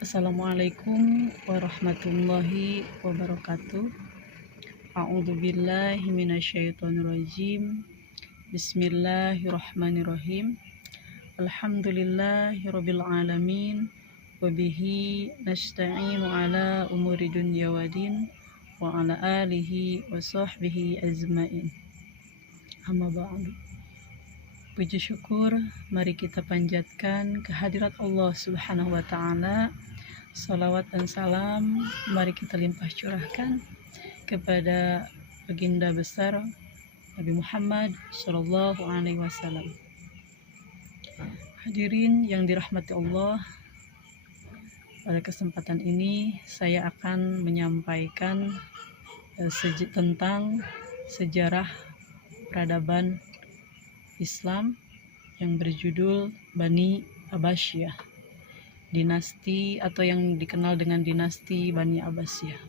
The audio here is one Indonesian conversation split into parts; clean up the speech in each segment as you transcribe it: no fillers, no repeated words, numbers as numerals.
Assalamualaikum warahmatullahi wabarakatuh. A'udzubillahi minasyaitonirrajim. Bismillahirrahmanirrahim. Alhamdulillahirabbil alamin. Wabihi nasta'inu ala umuri dunya waddin wa ala alihi wa sahbihi ajmain. Amma ba'du. Puji syukur mari kita panjatkan kehadirat Allah Subhanahu wa taala. Salawat dan salam mari kita limpah curahkan kepada baginda besar Nabi Muhammad sallallahu alaihi wasallam. Hadirin yang dirahmati Allah, pada kesempatan ini saya akan menyampaikan tentang sejarah peradaban Islam yang berjudul Bani Abbasiyah, dinasti atau yang dikenal dengan dinasti Bani Abbasiyah.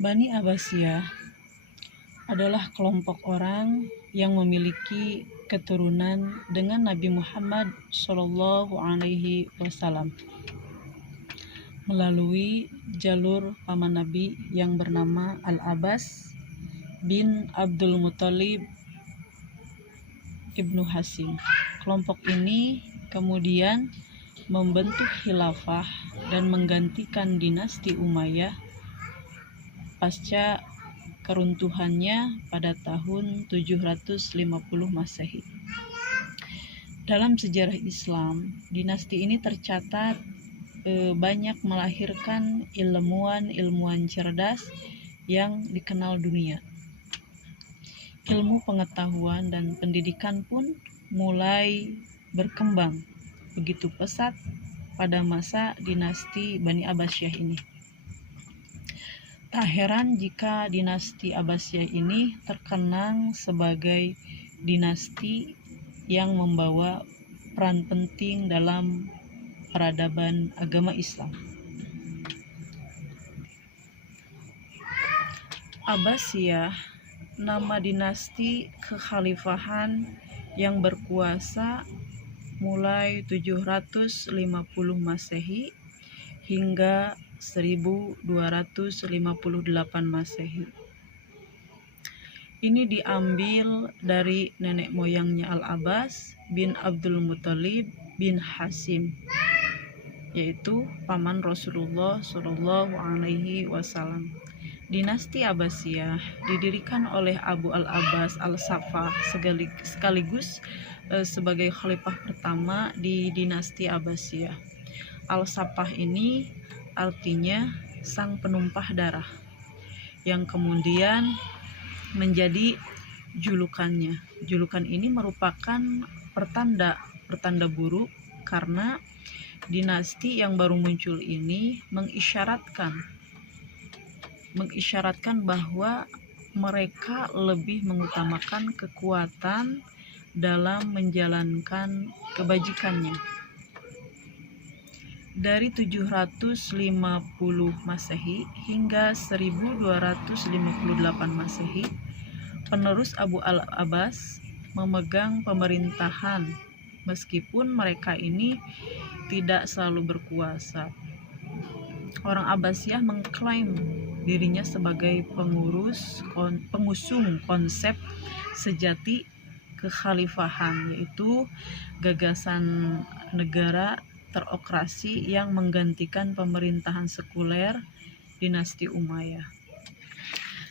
Bani Abbasiyah adalah kelompok orang yang memiliki keturunan dengan Nabi Muhammad Shallallahu Alaihi Wasallam melalui jalur paman Nabi yang bernama Al-Abbas bin Abdul Muthalib Ibnu Hashim. Kelompok ini kemudian membentuk khilafah dan menggantikan dinasti Umayyah pasca keruntuhannya pada tahun 750 Masehi. Dalam sejarah Islam, dinasti ini tercatat banyak melahirkan ilmuwan cerdas yang dikenal dunia. Ilmu pengetahuan dan pendidikan pun mulai berkembang begitu pesat pada masa dinasti Bani Abbasiyah ini. Tak heran jika dinasti Abbasiyah ini terkenang sebagai dinasti yang membawa peran penting dalam peradaban agama Islam. Abbasiyah nama dinasti kekhalifahan yang berkuasa mulai 750 Masehi hingga 1258 Masehi. Ini diambil dari nenek moyangnya Al-Abbas bin Abdul Muthalib bin Hashim, yaitu paman Rasulullah Shallallahu Alaihi Wasallam. Dinasti Abbasiyah didirikan oleh Abu al-Abbas al-Saffah sekaligus sebagai khalifah pertama di dinasti Abbasiyah. Al-Saffah ini artinya sang penumpah darah, yang kemudian menjadi julukannya. Julukan ini merupakan pertanda buruk karena dinasti yang baru muncul ini mengisyaratkan bahwa mereka lebih mengutamakan kekuatan dalam menjalankan kebajikannya. Dari 750 Masehi hingga 1258 Masehi, penerus Abu al-Abbas memegang pemerintahan meskipun mereka ini tidak selalu berkuasa. Orang Abbasiyah mengklaim dirinya sebagai pengusung konsep sejati kekhalifahan, yaitu gagasan negara terokrasi yang menggantikan pemerintahan sekuler dinasti Umayyah.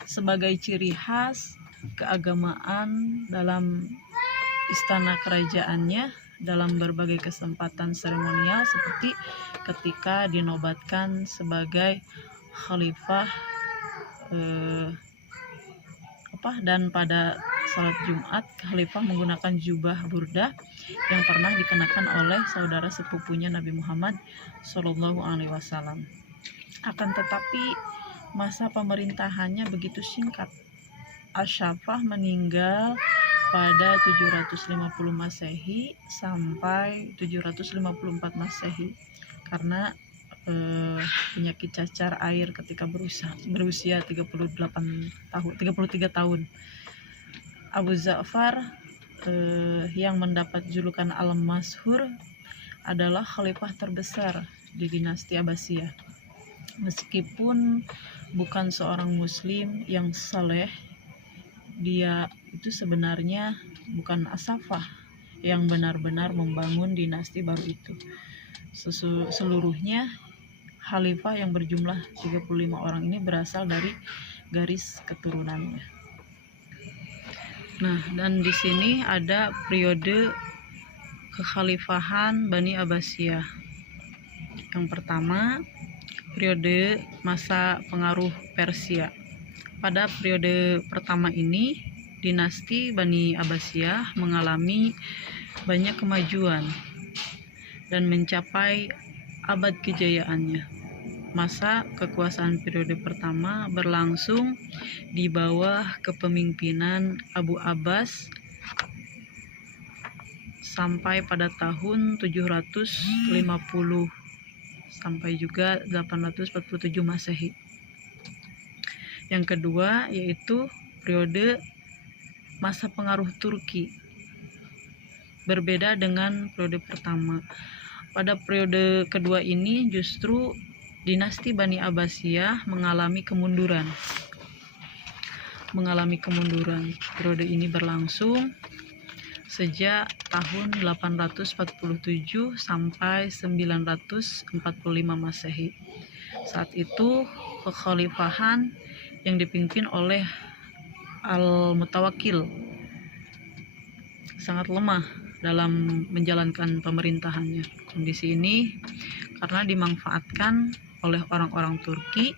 Sebagai ciri khas keagamaan dalam istana kerajaannya, dalam berbagai kesempatan seremonial seperti ketika dinobatkan sebagai khalifah dan pada salat Jumat, khalifah menggunakan jubah burdah yang pernah dikenakan oleh saudara sepupunya Nabi Muhammad Shallallahu Alaihi Wasallam. Akan tetapi masa pemerintahannya begitu singkat. Asy-Syaffah meninggal pada 750 Masehi sampai 754 Masehi karena penyakit cacar air ketika berusia 33 tahun. Abu Ja'far yang mendapat julukan Al-Mashhur adalah khalifah terbesar di dinasti Abbasiyah. Meskipun bukan seorang muslim yang saleh, dia itu sebenarnya bukan asafah yang benar-benar membangun dinasti baru itu. Seluruhnya khalifah yang berjumlah 35 orang ini berasal dari garis keturunannya. Nah, dan di sini ada periode kekhalifahan Bani Abbasiyah. Yang pertama, periode masa pengaruh Persia. Pada periode pertama ini, dinasti Bani Abbasiyah mengalami banyak kemajuan dan mencapai abad kejayaannya. Masa kekuasaan periode pertama berlangsung di bawah kepemimpinan Abu Abbas sampai pada tahun 750 sampai juga 847 Masehi. Yang kedua yaitu periode masa pengaruh Turki. Berbeda dengan periode pertama. Pada periode kedua ini justru dinasti Bani Abbasiyah mengalami kemunduran. Periode ini berlangsung sejak tahun 847 sampai 945 Masehi. Saat itu kekhalifahan yang dipimpin oleh Al-Mutawakkil sangat lemah dalam menjalankan pemerintahannya. Kondisi ini karena dimanfaatkan oleh orang-orang Turki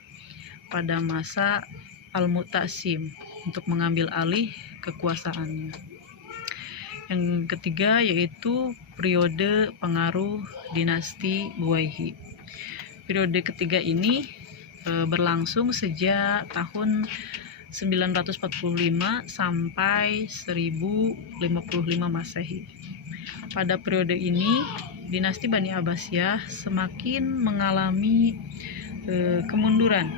pada masa Al-Mu'tasim untuk mengambil alih kekuasaannya. Yang ketiga yaitu periode pengaruh dinasti Buwayhi. Periode ketiga ini berlangsung sejak tahun 945 sampai 1055 Masehi. Pada periode ini, dinasti Bani Abbasiyah semakin mengalami kemunduran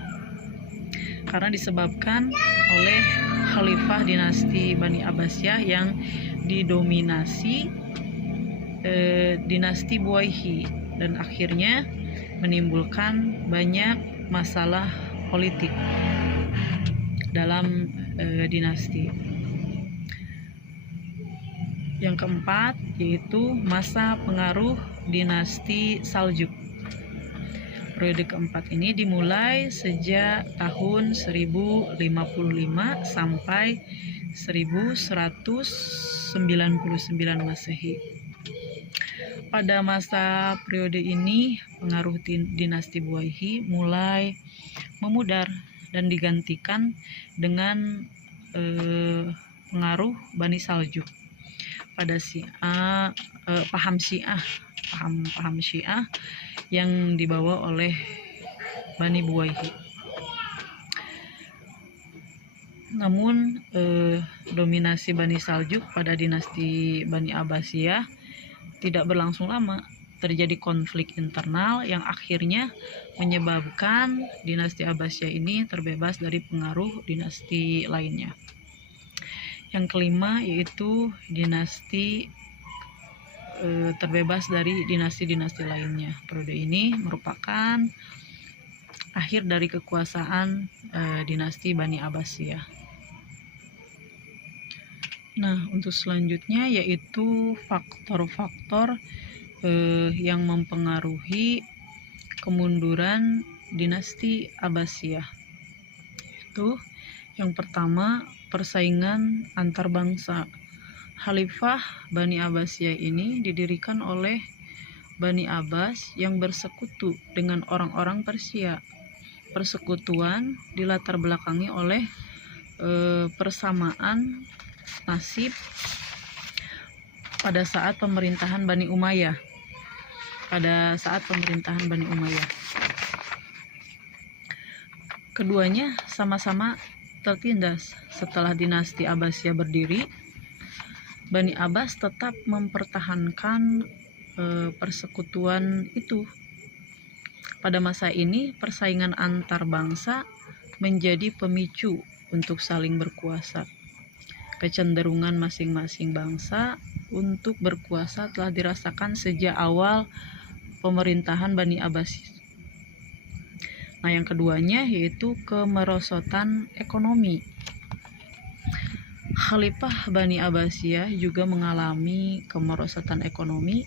karena disebabkan oleh khalifah dinasti Bani Abbasiyah yang didominasi dinasti Buwayhi dan akhirnya menimbulkan banyak masalah politik dalam dinasti. Yang keempat yaitu masa pengaruh dinasti Saljuk. Periode keempat ini dimulai sejak tahun 1055 sampai 1199 Masehi. Pada masa periode ini, pengaruh dinasti Buwayhi mulai memudar dan digantikan dengan pengaruh Bani Saljuk. Pada paham Syiah yang dibawa oleh Bani Buwayhi. Namun dominasi Bani Saljuk pada dinasti Bani Abbasiyah tidak berlangsung lama. Terjadi konflik internal yang akhirnya menyebabkan dinasti Abbasiyah ini terbebas dari pengaruh dinasti lainnya. Yang kelima yaitu dinasti terbebas dari dinasti-dinasti lainnya. Periode ini merupakan akhir dari kekuasaan dinasti Bani Abbasiyah. Nah, untuk selanjutnya yaitu faktor-faktor yang mempengaruhi kemunduran dinasti Abbasiyah. Itu yang pertama, persaingan antar bangsa. Khalifah Bani Abbasiyah ini didirikan oleh Bani Abbas yang bersekutu dengan orang-orang Persia. Persekutuan dilatar belakangi oleh persamaan nasib pada saat pemerintahan Bani Umayyah. Keduanya sama-sama tertindas. Setelah dinasti Abbasiyah berdiri, Bani Abbas tetap mempertahankan persekutuan itu. Pada masa ini, persaingan antar bangsa menjadi pemicu untuk saling berkuasa. Kecenderungan masing-masing bangsa untuk berkuasa telah dirasakan sejak awal pemerintahan Bani Abbasiyah. Nah, yang keduanya yaitu kemerosotan ekonomi. Khalifah Bani Abbasiyah juga mengalami kemerosotan ekonomi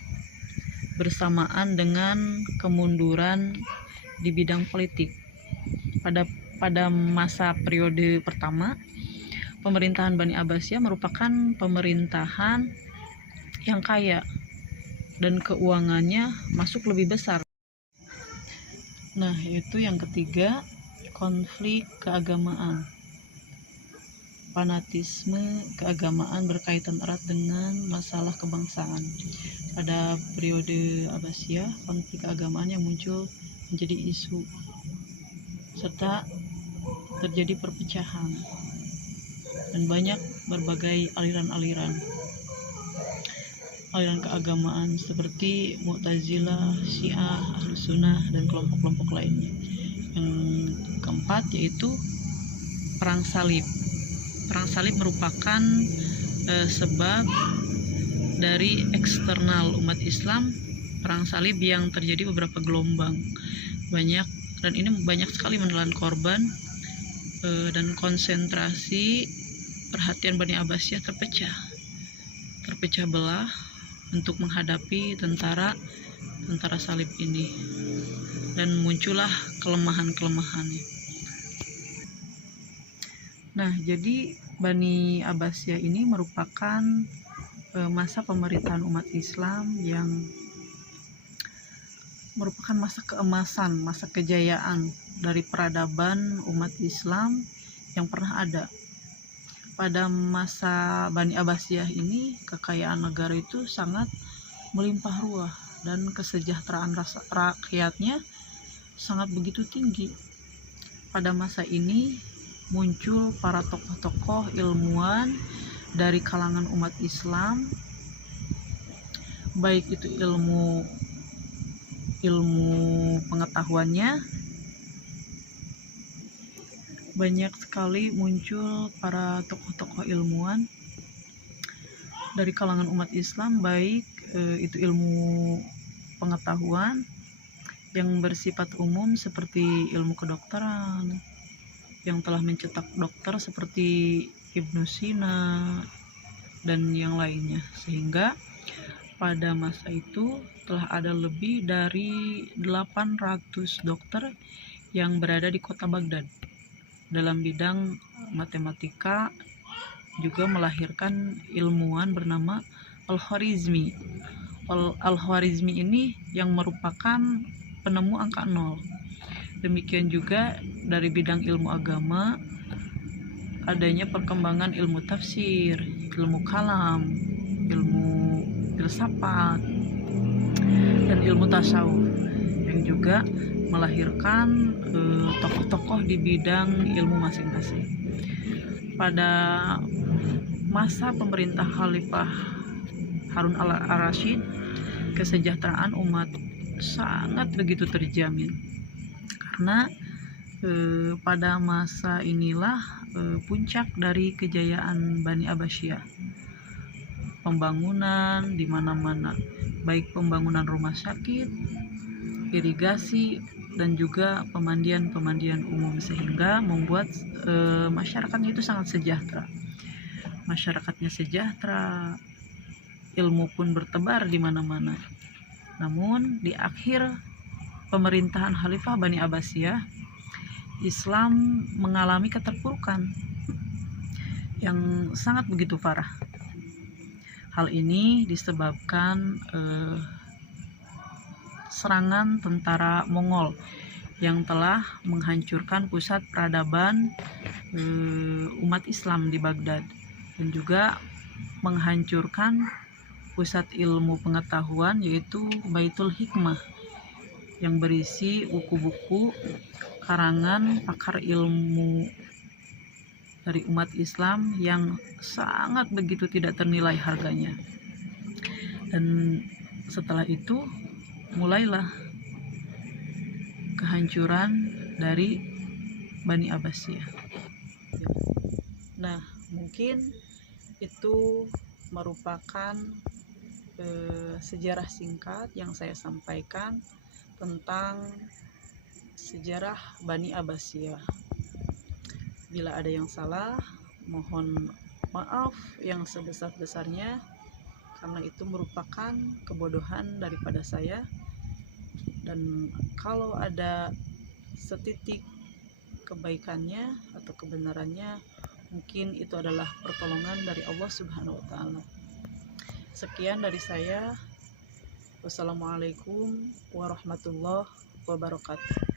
bersamaan dengan kemunduran di bidang politik. Pada masa periode pertama, pemerintahan Bani Abbasiyah merupakan pemerintahan yang kaya dan keuangannya masuk lebih besar. Nah, itu yang ketiga, konflik keagamaan. Fanatisme keagamaan berkaitan erat dengan masalah kebangsaan. Pada periode Abbasiyah, konflik keagamaan yang muncul menjadi isu serta terjadi perpecahan dan banyak berbagai aliran keagamaan seperti Mu'tazilah, Syiah, Ahlus Sunnah, dan kelompok-kelompok lainnya. Yang keempat yaitu Perang Salib. Perang Salib merupakan sebab dari eksternal umat Islam. Perang Salib yang terjadi beberapa gelombang, dan ini banyak sekali menelan korban, dan konsentrasi perhatian Bani Abbasiyah terpecah belah untuk menghadapi tentara salib ini, dan muncullah kelemahan-kelemahannya. Nah, jadi Bani Abbasiyah ini merupakan masa pemerintahan umat Islam yang merupakan masa keemasan, masa kejayaan dari peradaban umat Islam yang pernah ada. Pada masa Bani Abbasiyah ini, kekayaan negara itu sangat melimpah ruah dan kesejahteraan rakyatnya sangat begitu tinggi. Pada masa ini muncul para tokoh-tokoh ilmuwan dari kalangan umat Islam, baik itu ilmu pengetahuannya. Banyak sekali muncul para tokoh-tokoh ilmuwan dari kalangan umat Islam, baik itu ilmu pengetahuan yang bersifat umum seperti ilmu kedokteran, yang telah mencetak dokter seperti Ibnu Sina dan yang lainnya, sehingga pada masa itu telah ada lebih dari 800 dokter yang berada di kota Baghdad dalam bidang matematika, juga melahirkan ilmuwan bernama Al-Khwarizmi. Al-Khwarizmi ini yang merupakan penemu angka 0. Demikian juga dari bidang ilmu agama, adanya perkembangan ilmu tafsir, ilmu kalam, ilmu filsafat, dan ilmu tasawuf, yang juga melahirkan tokoh-tokoh di bidang ilmu masing-masing. Pada masa pemerintah Khalifah Harun al-Rashid, kesejahteraan umat sangat begitu terjamin, karena pada masa inilah puncak dari kejayaan Bani Abbasiyah. Pembangunan di mana-mana, baik pembangunan rumah sakit, irigasi, dan juga pemandian umum, sehingga membuat masyarakatnya itu sangat sejahtera. Masyarakatnya sejahtera, ilmu pun bertebar di mana-mana. Namun di akhir pemerintahan Khalifah Bani Abbasiyah, Islam mengalami keterpurukan yang sangat begitu parah. Hal ini disebabkan serangan tentara Mongol yang telah menghancurkan pusat peradaban umat Islam di Baghdad, dan juga menghancurkan pusat ilmu pengetahuan yaitu Baitul Hikmah yang berisi buku-buku karangan pakar ilmu dari umat Islam yang sangat begitu tidak ternilai harganya. Dan setelah itu mulailah kehancuran dari Bani Abbasiyah. Nah, mungkin itu merupakan sejarah singkat yang saya sampaikan tentang sejarah Bani Abbasiyah. Bila ada yang salah, mohon maaf yang sebesar-besarnya, karena itu merupakan kebodohan daripada saya. Dan kalau ada setitik kebaikannya atau kebenarannya, mungkin itu adalah pertolongan dari Allah Subhanahu wa Ta'ala. Sekian dari saya. Wassalamualaikum warahmatullahi wabarakatuh.